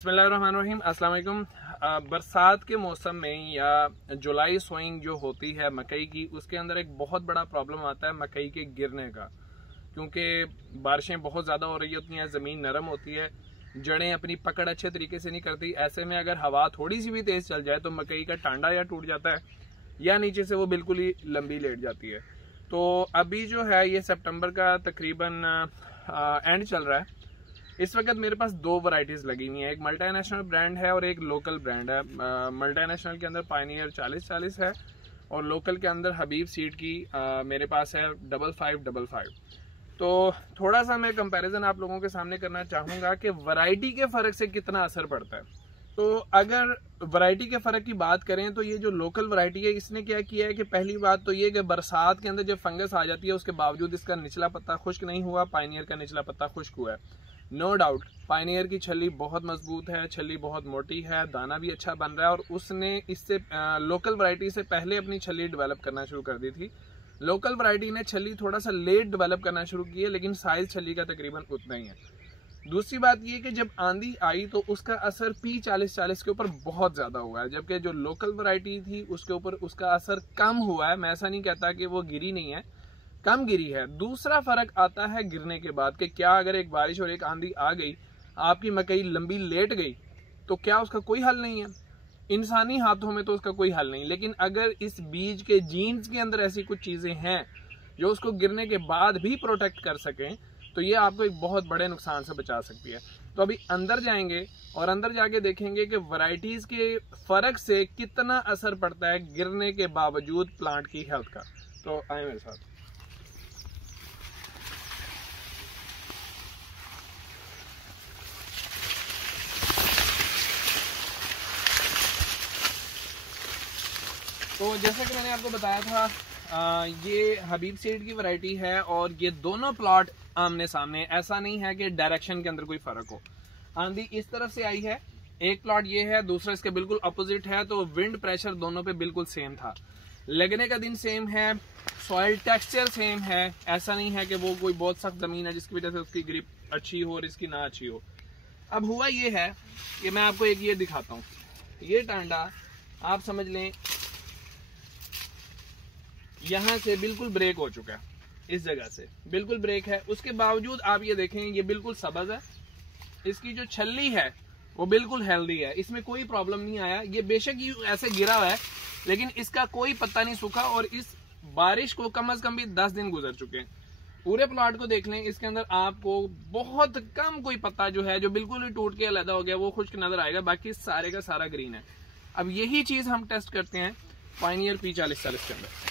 बिस्मिल्लाहिर्रहमानिर्रहीम, अस्सलाम वालेकुम। बरसात के मौसम में या जुलाई सोइंग जो होती है मकई की, उसके अंदर एक बहुत बड़ा प्रॉब्लम आता है मकई के गिरने का, क्योंकि बारिशें बहुत ज़्यादा हो रही होती हैं, ज़मीन नरम होती है, जड़ें अपनी पकड़ अच्छे तरीके से नहीं करती। ऐसे में अगर हवा थोड़ी सी भी तेज़ चल जाए तो मकई का टांडा या टूट जाता है या नीचे से वो बिल्कुल ही लंबी लेट जाती है। तो अभी जो है ये सितंबर का तकरीबन एंड चल रहा है। इस वक्त मेरे पास दो वैरायटीज़ लगी हुई हैं, एक मल्टीनेशनल ब्रांड है और एक लोकल ब्रांड है। मल्टीनेशनल के अंदर पायनियर 4040 है और लोकल के अंदर हबीब सीड की मेरे पास है 5555। तो थोड़ा सा मैं कंपैरिजन आप लोगों के सामने करना चाहूँगा कि वैरायटी के फ़र्क से कितना असर पड़ता है। तो अगर वैरायटी के फ़र्क की बात करें तो ये जो लोकल वैरायटी है इसने क्या किया है कि पहली बात तो ये कि बरसात के अंदर जब फंगस आ जाती है उसके बावजूद इसका निचला पत्ता खुश्क नहीं हुआ, पायनियर का निचला पत्ता खुश्क हुआ है। नो डाउट पायनियर की छल्ली बहुत मजबूत है, छल्ली बहुत मोटी है, दाना भी अच्छा बन रहा है और उसने इससे लोकल वैरायटी से पहले अपनी छल्ली डेवलप करना शुरू कर दी थी। लोकल वैरायटी ने छल्ली थोड़ा सा लेट डेवलप करना शुरू की है, लेकिन साइज छल्ली का तकरीबन उतना ही है। दूसरी बात ये कि जब आंधी आई तो उसका असर P4040 के ऊपर बहुत ज़्यादा हुआ है, जबकि जो लोकल वैरायटी थी उसके ऊपर उसका असर कम हुआ है। मैं ऐसा नहीं कहता कि वो गिरी नहीं है, कम गिरी है। दूसरा फर्क आता है गिरने के बाद कि क्या अगर एक बारिश और एक आंधी आ गई, आपकी मकई लंबी लेट गई, तो क्या उसका कोई हल नहीं है? इंसानी हाथों में तो उसका कोई हल नहीं, लेकिन अगर इस बीज के जीन्स के अंदर ऐसी कुछ चीज़ें हैं जो उसको गिरने के बाद भी प्रोटेक्ट कर सकें, तो ये आपको एक बहुत बड़े नुकसान से बचा सकती है। तो अभी अंदर जाएंगे और अंदर जाके देखेंगे कि वैरायटीज़ के फ़र्क से कितना असर पड़ता है गिरने के बावजूद प्लांट की हेल्थ का। तो आए मेरे साथ। तो जैसा कि मैंने आपको बताया था, ये हबीब सीड की वैरायटी है और ये दोनों प्लॉट आमने सामने। ऐसा नहीं है कि डायरेक्शन के अंदर कोई फर्क हो। आंधी इस तरफ से आई है, एक प्लॉट ये है, दूसरा इसके बिल्कुल अपोजिट है, तो विंड प्रेशर दोनों पे बिल्कुल सेम था। लगने का दिन सेम है, सॉइल टेक्सचर सेम है। ऐसा नहीं है कि वो कोई बहुत सख्त जमीन है जिसकी वजह से उसकी ग्रिप अच्छी हो और इसकी ना अच्छी हो। अब हुआ ये है कि मैं आपको एक ये दिखाता हूँ। ये टांडा आप समझ लें यहाँ से बिल्कुल ब्रेक हो चुका है, इस जगह से बिल्कुल ब्रेक है। उसके बावजूद आप ये देखें ये बिल्कुल सब्ज है, इसकी जो छल्ली है वो बिल्कुल हेल्दी है, इसमें कोई प्रॉब्लम नहीं आया। ये बेशक ही ऐसे गिरा हुआ है लेकिन इसका कोई पत्ता नहीं सूखा और इस बारिश को कम से कम भी 10 दिन गुजर चुके हैं। पूरे प्लॉट को देख लें, इसके अंदर आपको बहुत कम कोई पत्ता जो है जो बिल्कुल ही टूट के अलग हो गया वो खुश्क नजर आएगा, बाकी सारे का सारा ग्रीन है। अब यही चीज हम टेस्ट करते हैं पायनियर P4040 के अंदर।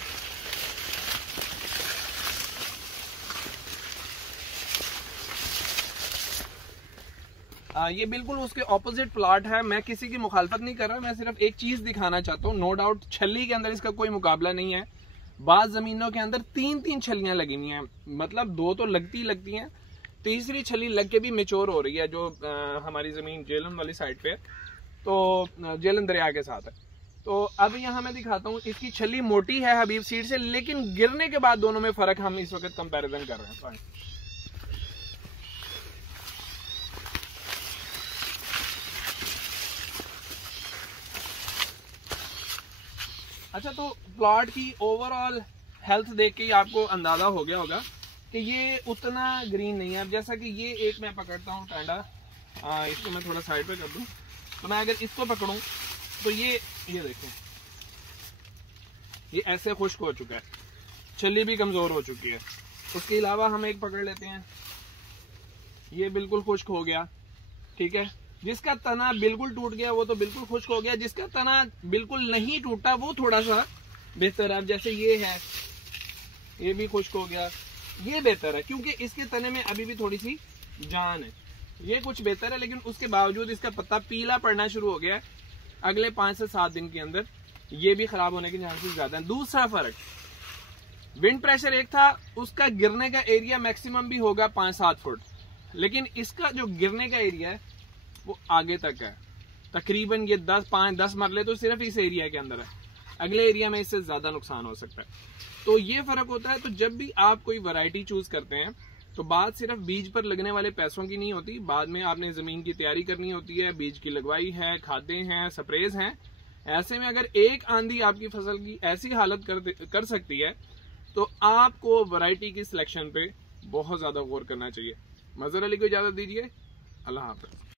ये बिल्कुल उसके ऑपोजिट प्लॉट है। मैं किसी की मुखालफत नहीं कर रहा, मैं सिर्फ एक चीज दिखाना चाहता हूँ। नो डाउट छल्ली के अंदर इसका कोई मुकाबला नहीं है। बाज़ जमीनों के अंदर 3-3 छलियां लगी हुई हैं, मतलब 2 तो लगती हैं, तीसरी छली लग के भी मेच्योर हो रही है, जो हमारी जमीन जेलम वाली साइड पे, तो जेलम दरिया के साथ है। तो अब यहाँ मैं दिखाता हूँ, इसकी छली मोटी है हबीब सीड से, लेकिन गिरने के बाद दोनों में फर्क हम इस वक्त कंपेरिजन कर रहे हैं। अच्छा, तो प्लॉट की ओवरऑल हेल्थ देख के आपको अंदाजा हो गया होगा कि ये उतना ग्रीन नहीं है। अब जैसा कि ये एक मैं पकड़ता हूँ टांडा, इसको मैं थोड़ा साइड पे कर दूँ, तो मैं अगर इसको पकड़ूं तो ये देखो ये ऐसे खुश्क हो चुका है, छल्ली भी कमजोर हो चुकी है। उसके अलावा हम एक पकड़ लेते हैं, ये बिल्कुल खुश्क हो गया, ठीक है। जिसका तना बिल्कुल टूट गया वो तो बिल्कुल खुश्क हो गया, जिसका तना बिल्कुल नहीं टूटा वो थोड़ा सा बेहतर है। अब जैसे ये है, ये भी खुश्क हो गया, ये बेहतर है क्योंकि इसके तने में अभी भी थोड़ी सी जान है, ये कुछ बेहतर है। लेकिन उसके बावजूद इसका पत्ता पीला पड़ना शुरू हो गया है। अगले 5 से 7 दिन के अंदर ये भी खराब होने के चांसेस ज्यादा है। दूसरा फर्क, विंड प्रेशर एक था, उसका गिरने का एरिया मैक्सिमम भी होगा 5-7 फुट, लेकिन इसका जो गिरने का एरिया है वो आगे तक है, तकरीबन ये 5-10 मरले तो सिर्फ इस एरिया के अंदर है, अगले एरिया में इससे ज्यादा नुकसान हो सकता है। तो ये फर्क होता है। तो जब भी आप कोई वैरायटी चूज करते हैं तो बात सिर्फ बीज पर लगने वाले पैसों की नहीं होती, बाद में आपने जमीन की तैयारी करनी होती है, बीज की लगवाई है, खादें हैं, स्प्रेज हैं। ऐसे में अगर एक आंधी आपकी फसल की ऐसी हालत कर सकती है तो आपको वैरायटी की सिलेक्शन पे बहुत ज्यादा गौर करना चाहिए। मजहर अली को इजाजत दीजिए, अल्लाह हाफ़िज़।